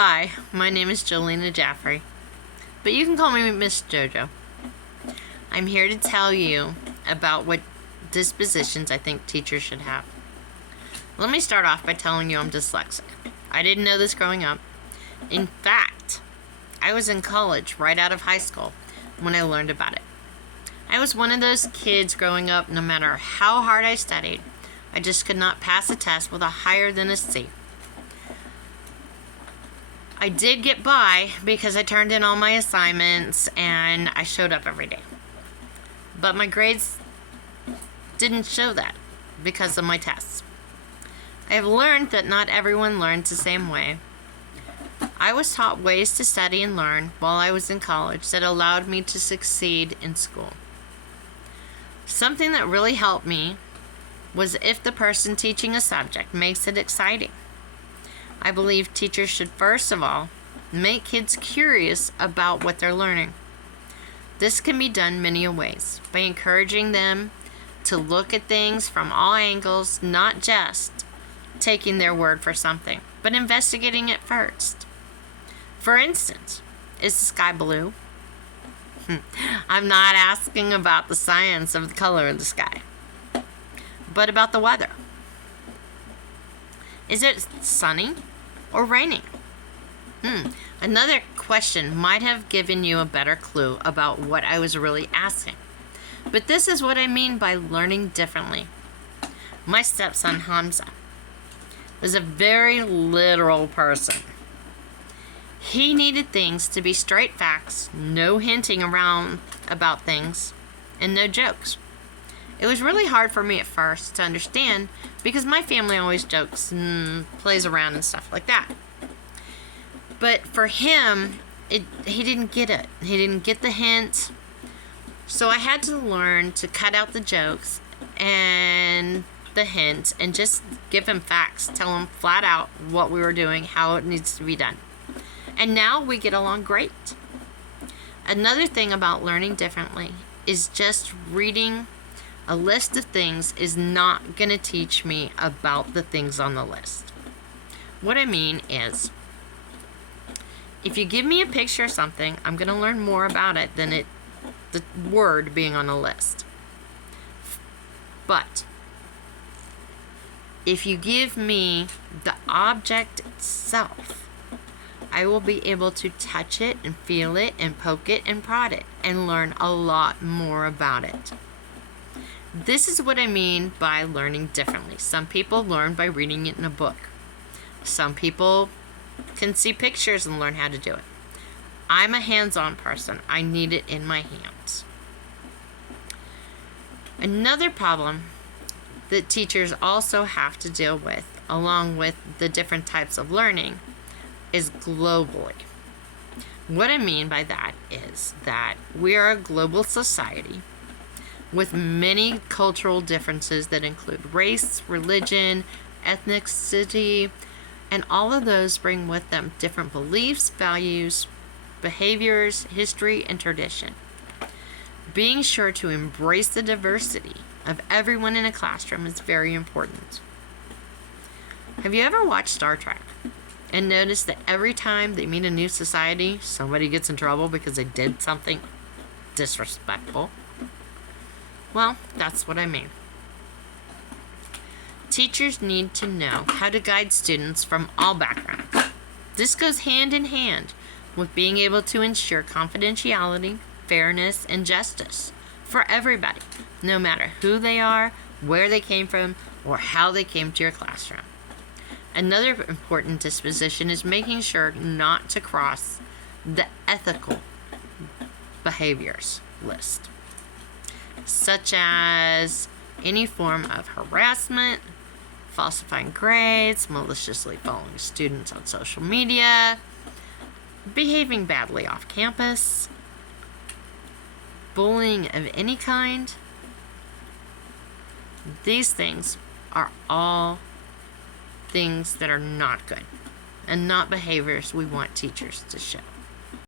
Hi, my name is Jolena Jaffrey, but you can call me Miss JoJo. I'm here to tell you about what dispositions I think teachers should have. Let me start off by telling you I'm dyslexic. I didn't know this growing up. In fact, I was in college right out of high school when I learned about it. I was one of those kids growing up, no matter how hard I studied, I just could not pass a test with a higher than a C. I did get by because I turned in all my assignments and I showed up every day. But my grades didn't show that because of my tests. I have learned that not everyone learns the same way. I was taught ways to study and learn while I was in college that allowed me to succeed in school. Something that really helped me was if the person teaching a subject makes it exciting. I believe teachers should first of all make kids curious about what they're learning. This can be done many ways by encouraging them to look at things from all angles, not just taking their word for something, but investigating it first. For instance, is the sky blue? I'm not asking about the science of the color of the sky, but about the weather. Is it sunny or raining? Another question might have given you a better clue about what I was really asking. But this is what I mean by learning differently. My stepson Hamza was a very literal person. He needed things to be straight facts, no hinting around about things, and no jokes. It was really hard for me at first to understand because my family always jokes and plays around and stuff like that. But for him, he didn't get it. He didn't get the hint. So I had to learn to cut out the jokes and the hints and just give him facts, tell him flat out what we were doing, how it needs to be done. And now we get along great. Another thing about learning differently is just reading a list of things is not going to teach me about the things on the list. What I mean is, if you give me a picture of something, I'm going to learn more about it than the word being on a list. But if you give me the object itself, I will be able to touch it and feel it and poke it and prod it and learn a lot more about it. This is what I mean by learning differently. Some people learn by reading it in a book. Some people can see pictures and learn how to do it. I'm a hands-on person. I need it in my hands. Another problem that teachers also have to deal with, along with the different types of learning, is globally. What I mean by that is that we are a global society with many cultural differences that include race, religion, ethnicity, and all of those bring with them different beliefs, values, behaviors, history, and tradition. Being sure to embrace the diversity of everyone in a classroom is very important. Have you ever watched Star Trek and noticed that every time they meet a new society, somebody gets in trouble because they did something disrespectful? Well, that's what I mean. Teachers need to know how to guide students from all backgrounds. This goes hand in hand with being able to ensure confidentiality, fairness, and justice for everybody, no matter who they are, where they came from, or how they came to your classroom. Another important disposition is making sure not to cross the ethical behaviors list, such as any form of harassment, falsifying grades, maliciously following students on social media, behaving badly off campus, bullying of any kind. These things are all things that are not good and not behaviors we want teachers to show.